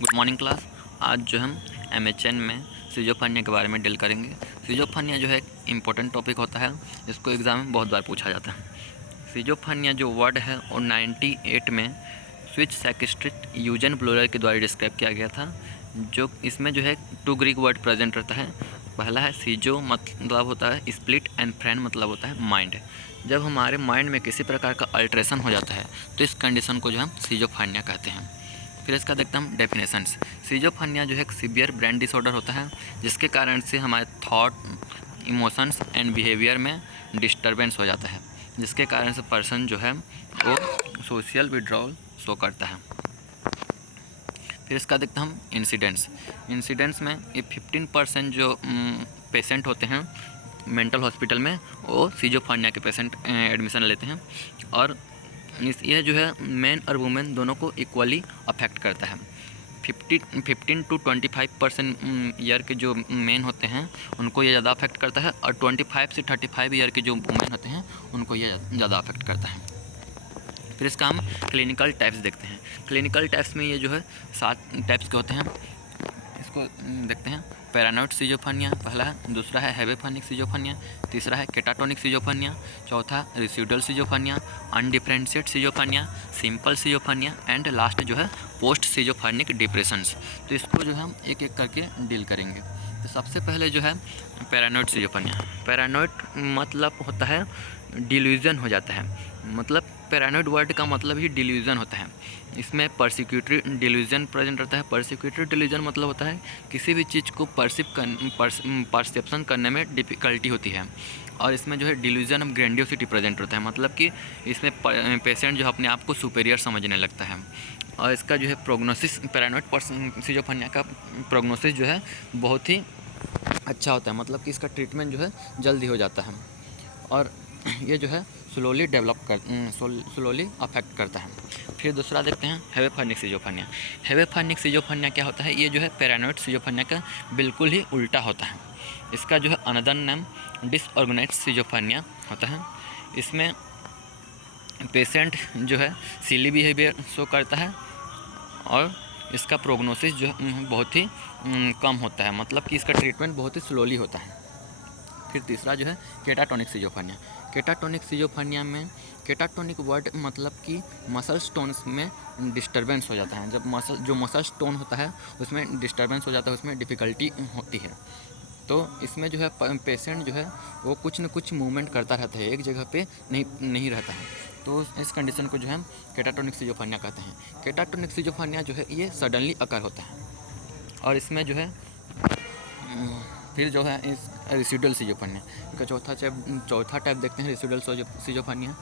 Good morning class. आज जो हम एमएचएन में सिजोफ्रेनिया के बारे में डील करेंगे। सिजोफ्रेनिया जो है एक इम्पोर्टेंट टॉपिक होता है, इसको एग्ज़ाम में बहुत बार पूछा जाता है। सिजोफ्रेनिया जो वर्ड है वो 98 में स्विस साइकियाट्रिस्ट यूजन ब्लोरर के द्वारा डिस्क्राइब किया गया था। जो इसमें जो है 2 ग्रीक वर्ड प्रेजेंट रहता है। पहला है सीजो, मतलब होता है स्प्लिट, एंड फ्रेन मतलब होता है माइंड। जब हमारे माइंड में किसी प्रकार का अल्ट्रेशन हो जाता है तो इस कंडीशन को जो हम सिजोफ्रेनिया कहते हैं। फिर इसका देखते हैं हम डेफिनेशंस। सिजोफ्रेनिया जो है एक सीवियर ब्रेन डिसऑर्डर होता है जिसके कारण से हमारे थॉट, इमोशंस एंड बिहेवियर में डिस्टर्बेंस हो जाता है, जिसके कारण से पर्सन जो है वो सोशल विड्रॉल शो करता है। फिर इसका देखते हैं हम इंसिडेंट्स में ये 15% जो पेशेंट होते हैं मेंटल हॉस्पिटल में वो सिजोफ्रेनिया के पेशेंट एडमिशन लेते हैं, और यह जो है मेन और वुमेन दोनों को इक्वली अफेक्ट करता है। 15 to 25% ईयर के जो मेन होते हैं उनको ये ज़्यादा अफेक्ट करता है, और 25 से 35 ईयर के जो वुमेन होते हैं उनको ये ज़्यादा अफेक्ट करता है। फिर इसका हम क्लिनिकल टाइप्स देखते हैं। क्लिनिकल टाइप्स में ये जो है 7 टाइप्स के होते हैं। इसको देखते हैं। पैरानोइड सिजोफ्रेनिया पहला है, दूसरा है हेवेफेनिक सिजोफ्रेनिया, तीसरा है केटाटोनिक सिजोफ्रेनिया, चौथा residual schizophrenia, अनडिफरेंशिएट schizophrenia, simple schizophrenia, and last जो है पोस्ट सिजोफ्रेनिक डिप्रेशंस। तो इसको जो है हम एक एक करके डील करेंगे। तो सबसे पहले जो है पैरानोइड सिजोफ्रेनिया। पैरानोइड मतलब होता है डिल्यूजन हो जाता है, मतलब पैरानोइड वर्ड का मतलब ही डिल्यूजन होता है। इसमें परसिक्यूटरी डिल्यूजन प्रेजेंट रहता है। परसिक्यूटरी डिल्यूजन मतलब होता है किसी भी चीज़ को परसेप्शन करने में डिफ़िकल्टी होती है, और इसमें जो है डिल्यूजन ऑफ ग्रैंडियोसिटी प्रेजेंट होता है, मतलब कि इसमें पेशेंट जो है अपने आप को सुपेरियर समझने लगता है। और इसका जो है प्रोग्नोसिस, पैरानोइड सिजोफ्रेनिया का प्रोग्नोसिस जो है बहुत ही अच्छा होता है, मतलब कि इसका ट्रीटमेंट जो है जल्दी हो जाता है, और ये जो है स्लोली अफेक्ट करता है। फिर दूसरा देखते हैं हेवेफेनिक सिजोफ्रेनिया। हेवेफेनिक सिजोफ्रेनिया क्या होता है? ये जो है पैरानोइड सिजोफ्रेनिया का बिल्कुल ही उल्टा होता है। इसका जो है अनदर नाम डिसऑर्गेनाइज्ड सिजोफ्रेनिया होता है। इसमें पेशेंट जो है सिली बिहेवियर शो करता है, और इसका प्रोग्नोसिस जो बहुत ही कम होता है, मतलब कि इसका ट्रीटमेंट बहुत ही स्लोली होता है। फिर तीसरा जो है केटाटोनिक सिजोफ्रेनिया। केटाटोनिक सिजोफ्रेनिया में केटाटोनिक वर्ड मतलब कि मसल स्टोन्स में डिस्टर्बेंस हो जाता है। जब मसल स्टोन होता है उसमें डिस्टर्बेंस हो जाता है, उसमें डिफ़िकल्टी होती है। तो इसमें जो है पेशेंट जो है वो कुछ न कुछ मूवमेंट करता रहता है, एक जगह पे नहीं रहता है। तो इस कंडीशन को जो है केटाटोनिक सिजोफ्रेनिया कहते हैं। केटाटोनिक सिजोफ्रेनिया जो है ये सडनली अकर होता है, और इसमें जो है फिर जो है इस रेसिडुअल सिजोफ्रेनिया का चौथा टाइप देखते हैं, रेसिडुअल सिजोफ्रेनिया।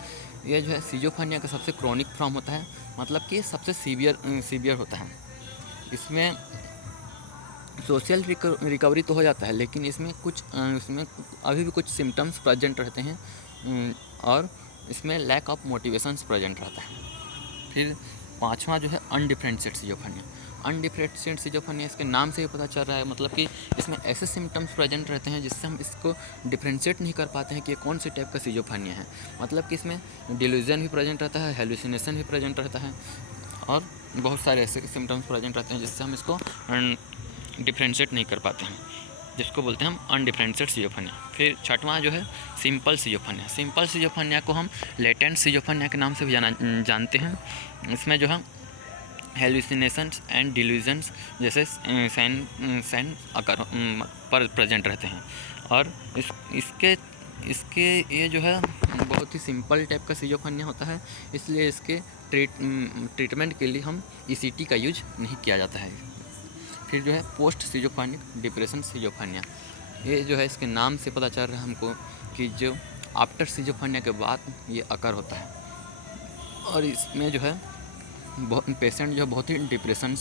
ये जो है सिजोफ्रेनिया का सबसे क्रॉनिक फॉर्म होता है, मतलब कि सबसे सीवियर होता है। इसमें सोशल रिकवरी तो हो जाता है, लेकिन इसमें अभी भी कुछ सिम्टम्स प्रेजेंट रहते हैं, और इसमें लैक ऑफ मोटिवेशंस प्रेजेंट रहता है। फिर पांचवा जो है अनडिफरेंशिएट सिजोफ्रेनिया। अनडिफरेंशिएट सिजोफ्रेनिया इसके नाम से ही पता चल रहा है, मतलब कि इसमें ऐसे सिम्टम्स प्रेजेंट रहते हैं जिससे हम इसको डिफरेंशिएट नहीं कर पाते हैं कि ये कौन से टाइप का सिजोफ्रेनिया है। मतलब कि इसमें डिल्यूजन भी प्रेजेंट रहता है, हेलुसिनेशन भी प्रेजेंट रहता है, और बहुत सारे ऐसे सिम्टम्स प्रेजेंट रहते हैं जिससे हम इसको डिफरेंशिएट नहीं कर पाते हैं, जिसको बोलते हैं हम अनडिफरेंशिएट सिजोफ्रेनिया। फिर छठवां जो है सिंपल सिजोफ्रेनिया। सिंपल सिजोफ्रेनिया को हम लेटेंट सिजोफ्रेनिया के नाम से भी जानते हैं। इसमें जो है हेलुसिनेशंस एंड डिल्यूजन्स जैसे साइन अकर पर प्रेजेंट रहते हैं, और इसके ये जो है बहुत ही सिंपल टाइप का सिजोफ्रेनिया होता है, इसलिए इसके ट्रीटमेंट के लिए हम ईसीटी का यूज नहीं किया जाता है। फिर जो है पोस्ट सिजोफ्रेनिक डिप्रेशन सिजोफ्रेनिया। ये जो है इसके नाम से पता चल रहा है हमको कि जो आफ्टर सिजोफ्रेनिया के बाद ये अकर होता है, और इसमें जो है पेशेंट जो है बहुत ही डिप्रेशन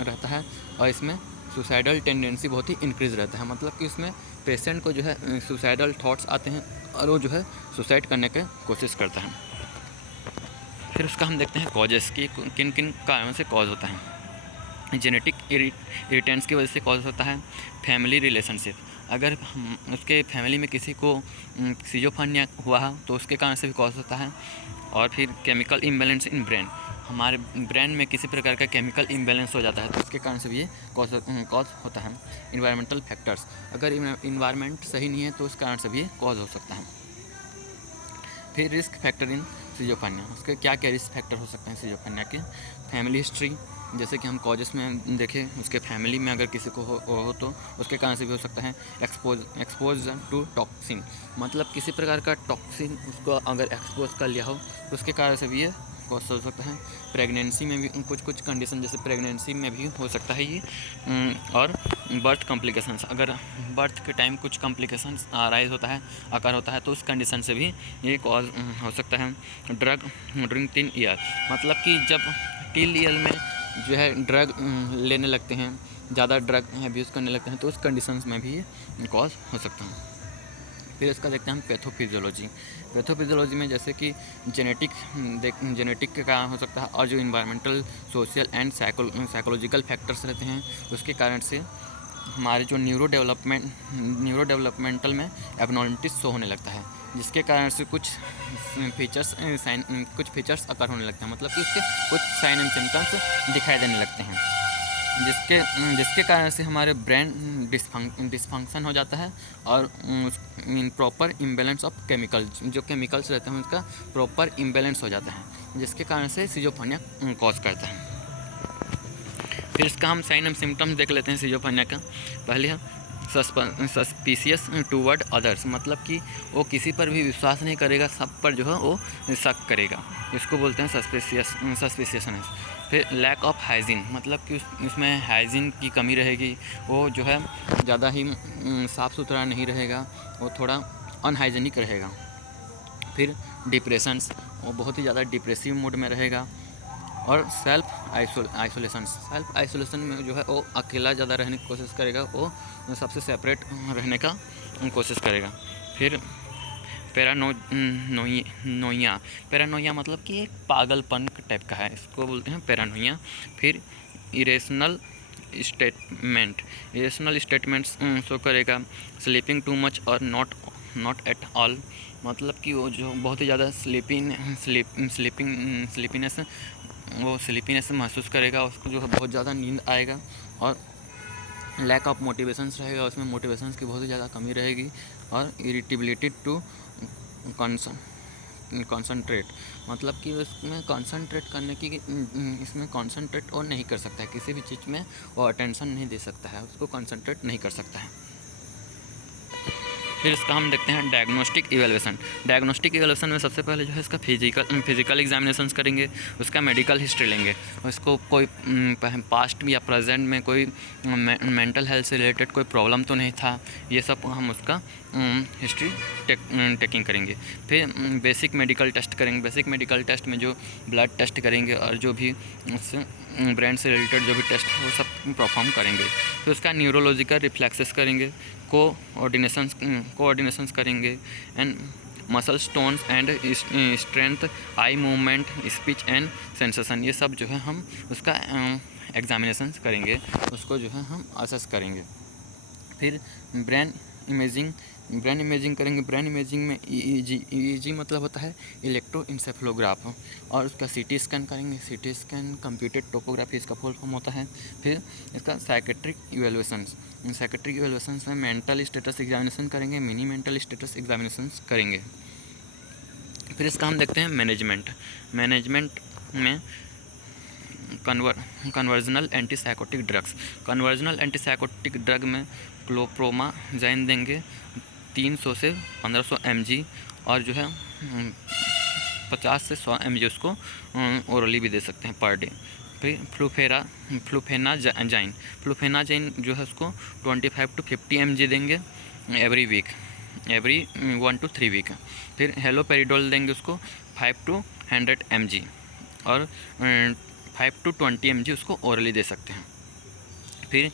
रहता है, और इसमें सुसाइडल टेंडेंसी बहुत ही इंक्रीज़ रहता है, मतलब कि इसमें पेशेंट को जो है सुसाइडल थॉट्स आते हैं, और वो जो है सुसाइड करने की कोशिश करता है। फिर उसका हम देखते हैं कॉजेस की किन किन कारणों से कॉज होता है। जेनेटिक इरिटेंट्स की वजह से कॉज होता है। फैमिली रिलेशनशिप, अगर उसके फैमिली में किसी को सिजोफ्रेनिया हुआ है तो उसके कारण से भी कॉज होता है। और फिर केमिकल इम्बैलेंस इन ब्रेन, हमारे ब्रेन में किसी प्रकार का केमिकल इम्बैलेंस हो जाता है तो उसके कारण से भी ये कॉज होता है। इन्वायरमेंटल फैक्टर्स, अगर इन्वायरमेंट सही नहीं है तो उस कारण से भी ये कॉज हो सकता है। फिर रिस्क फैक्टर इन सिजोफ्रेनिया, उसके क्या क्या रिस्क फैक्टर हो सकते हैं सिजोफ्रेनिया के। फैमिली हिस्ट्री, जैसे कि हम कॉजेस में देखें, उसके फैमिली में अगर किसी को हो तो उसके कारण से भी हो सकता है। एक्सपोजर टू टॉक्सिन, मतलब किसी प्रकार का टॉक्सिन उसको अगर एक्सपोज कर लिया हो तो उसके कारण से भी ये कॉज हो सकता है। प्रेगनेंसी में भी कुछ कंडीशन, जैसे प्रेगनेंसी में भी हो सकता है ये। और बर्थ कॉम्प्लिकेशंस, अगर बर्थ के टाइम कुछ कॉम्प्लिकेशंस अराइज होता है, आकार होता है, तो उस कंडीशन से भी ये कॉज हो सकता है। ड्रग ड्रिंक टीन ईयर, मतलब कि जब टीन ईयर में जो है ड्रग लेने लगते हैं, ज़्यादा ड्रग अब्यूज़ करने लगते हैं, तो उस कंडीशंस में भी ये कॉज हो सकता है। फिर इसका देखते हैं हम पैथोफिजियोलॉजी। पैथोफिजियोलॉजी में जैसे कि जेनेटिक के कारण हो सकता है, और जो environmental, social and psychological factors रहते हैं उसके कारण से हमारे जो न्यूरो डेवलपमेंटल में एबनॉर्मलिटीज शो होने लगता है, जिसके कारण से कुछ फीचर्स अकर होने लगते हैं, मतलब कि इसके कुछ साइन एंड सिम्टम्स दिखाई देने लगते हैं, जिसके कारण से हमारे ब्रेन डिसफंक्शन हो जाता है, और प्रॉपर इम्बैलेंस ऑफ केमिकल्स, जो केमिकल्स रहते हैं उसका प्रॉपर इम्बैलेंस हो जाता है, जिसके कारण से सिजोफ्रेनिया कॉज करता है। फिर इसका हम साइन एंड सिम्टम्स देख लेते हैं सिजोफ्रेनिया का। पहले है सस्पिशियस टूवर्ड अदर्स, मतलब कि वो किसी पर भी विश्वास नहीं करेगा, सब पर जो है वो शक करेगा, इसको बोलते हैं सस्पिशियसनेस। फिर लैक ऑफ हाइजीन, मतलब कि उसमें हाइजीन की कमी रहेगी, वो जो है ज़्यादा ही साफ़ सुथरा नहीं रहेगा, वो थोड़ा अनहाइजीनिक रहेगा। फिर डिप्रेशंस, वो बहुत ही ज़्यादा डिप्रेसिव मूड में रहेगा। और सेल्फ आइसोलेशन में जो है वो अकेला ज़्यादा रहने की कोशिश करेगा, वो सबसे सेपरेट रहने का कोशिश करेगा। फिर पैरानोइया मतलब कि एक पागलपन टाइप का है, इसको बोलते हैं पैरानोइया। फिर इरेशनल स्टेटमेंट्स शो करेगा। स्लीपिंग टू मच और नॉट एट ऑल, मतलब कि वो जो बहुत ही ज़्यादा स्लीपीनेस महसूस करेगा, उसको जो है बहुत ज़्यादा नींद आएगा। और लैक ऑफ मोटिवेशंस रहेगा, उसमें मोटिवेशंस की बहुत ही ज़्यादा कमी रहेगी। और इरिटेबिलिटी टू कंसंट्रेट, मतलब कि उसमें कंसंट्रेट करने की, इसमें कंसंट्रेट और नहीं कर सकता है, किसी भी चीज़ में वो अटेंशन नहीं दे सकता है, उसको कंसंट्रेट नहीं कर सकता है। फिर इसका हम देखते हैं डायग्नोस्टिक इवैल्यूएशन में सबसे पहले जो है इसका फिजिकल एग्जामिनेशंस करेंगे, उसका मेडिकल हिस्ट्री लेंगे, उसको कोई पास्ट या प्रेजेंट में कोई मेंटल हेल्थ से रिलेटेड कोई प्रॉब्लम तो नहीं था, ये सब हम उसका हिस्ट्री टेकिंग करेंगे। फिर बेसिक मेडिकल टेस्ट करेंगे, बेसिक मेडिकल टेस्ट में जो ब्लड टेस्ट करेंगे और जो भी उससे ब्रेन से रिलेटेड जो भी टेस्ट है वो सब परफॉर्म करेंगे। फिर उसका न्यूरोलॉजिकल रिफ्लेक्सेस करेंगे, कोऑर्डिनेशंस करेंगे, and muscle tones and strength, eye movement, speech and sensation, ये सब जो है हम उसका एग्जामिनेशन करेंगे, उसको जो है हम असेस करेंगे। फिर ब्रेन इमेजिंग करेंगे। ब्रेन इमेजिंग में ईईजी मतलब होता है इलेक्ट्रोइंसेफेलोग्राफ, और उसका सीटी स्कैन करेंगे। सीटी स्कैन कंप्यूटेड टोपोग्राफी इसका फुल फॉर्म होता है। फिर इसका साइकेट्रिक इवैल्यूएशंस में मेंटल स्टेटस एग्जामिनेशन करेंगे, मिनी मेंटल स्टेटस एग्जामिनेशन करेंगे। फिर इसका हम देखते हैं मैनेजमेंट में कन्वर्जनल एंटीसाइकोटिक ड्रग में क्लोप्रोमाज़ाइन देंगे 300 से 1500 mg, और जो है 50 से 100 mg उसको ओरली भी दे सकते हैं पर डे। फिर फ्लूफेनाजाइन जो है उसको 25 to 50 mg देंगे एवरी 1 to 3 वीक। फिर हेलोपेरिडोल देंगे उसको 5 to 100 mg, और 5 to 20 mg उसको ओरली दे सकते हैं। फिर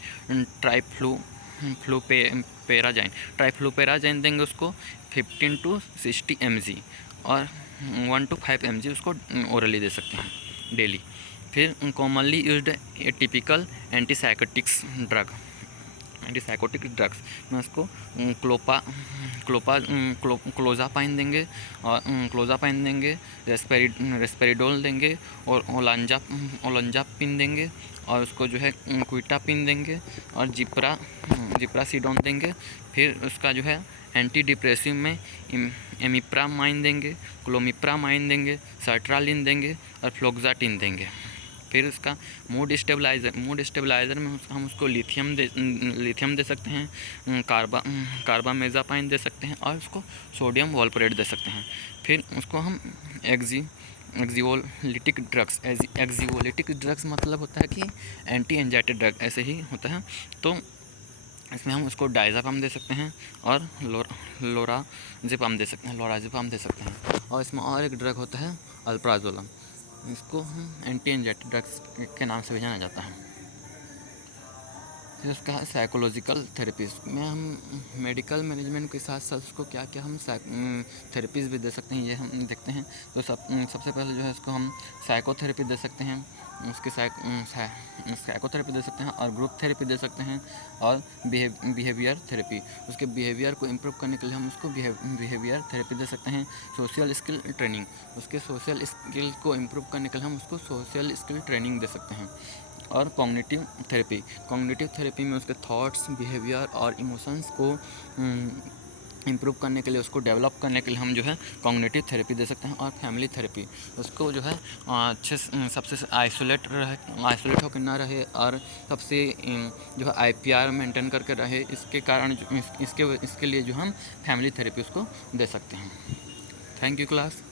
ट्राइफ्लूपेराजाइन देंगे उसको 15 to 60 mg, और 1 to 5 mg उसको ओरली दे सकते हैं डेली। फिर commonly used typical antipsychotics drug antipsychotic drugs में उसको क्लोज़ापाइन देंगे और क्लोज़ापाइन देंगे, रेस्पेरिडोल देंगे और ओलंजापिन देंगे और उसको जो है क्विटापिन देंगे और जिप्रासिडोन देंगे। फिर उसका जो है एंटी डिप्रेसिव में एमिप्रामाइन देंगे, क्लोमिप्रामाइन देंगे, सर्ट्रालिन देंगे और फ्लोक्साटिन देंगे। फिर उसका मूड स्टेबलाइज़र में हम उसको लिथियम दे सकते हैं, कार्बामेज़ापाइन दे सकते हैं और उसको सोडियम वॉल्प्रोरेट दे सकते हैं। फिर उसको हम एक्जियोलिटिक ड्रग्स मतलब होता है कि एंटी एंजाइटी ड्रग ऐसे ही होता है। तो इसमें हम उसको डायज़ापाम दे सकते हैं और लोराज़ेपाम दे सकते हैं। और इसमें और एक ड्रग होता है अल्प्राजोलम, इसको हम एंटी एंजाइटी ड्रग्स के नाम से भी जाना जाता है। फिर उसका है साइकोलॉजिकल थेरेपीज में हम मेडिकल मैनेजमेंट के साथ साथ उसको क्या क्या हम थेरेपीज़ भी दे सकते हैं, ये हम देखते हैं। तो सबसे पहले जो है इसको हम साइकोथेरेपी दे सकते हैं, उसके साइकोथेरेपी दे सकते हैं और ग्रुप थेरेपी दे सकते हैं और बिहेवियर थेरेपी, उसके बिहेवियर को इम्प्रूव करने के लिए हम उसको बिहेवियर थेरेपी दे सकते हैं। सोशल स्किल ट्रेनिंग, उसके सोशल स्किल को इम्प्रूव करने के लिए हम उसको सोशल स्किल ट्रेनिंग दे सकते हैं। और कॉग्निटिव थेरेपी में उसके थॉट्स, बिहेवियर और इमोशंस को इम्प्रूव करने के लिए, उसको डेवलप करने के लिए हम जो है कॉग्निटिव थेरेपी दे सकते हैं। और फैमिली थेरेपी, उसको जो है अच्छे सबसे आइसोलेट होकर ना रहे और सबसे जो है IPR मेंटेन करके रहे, इसके कारण इसके लिए जो हम फैमिली थेरेपी उसको दे सकते हैं। Thank you class.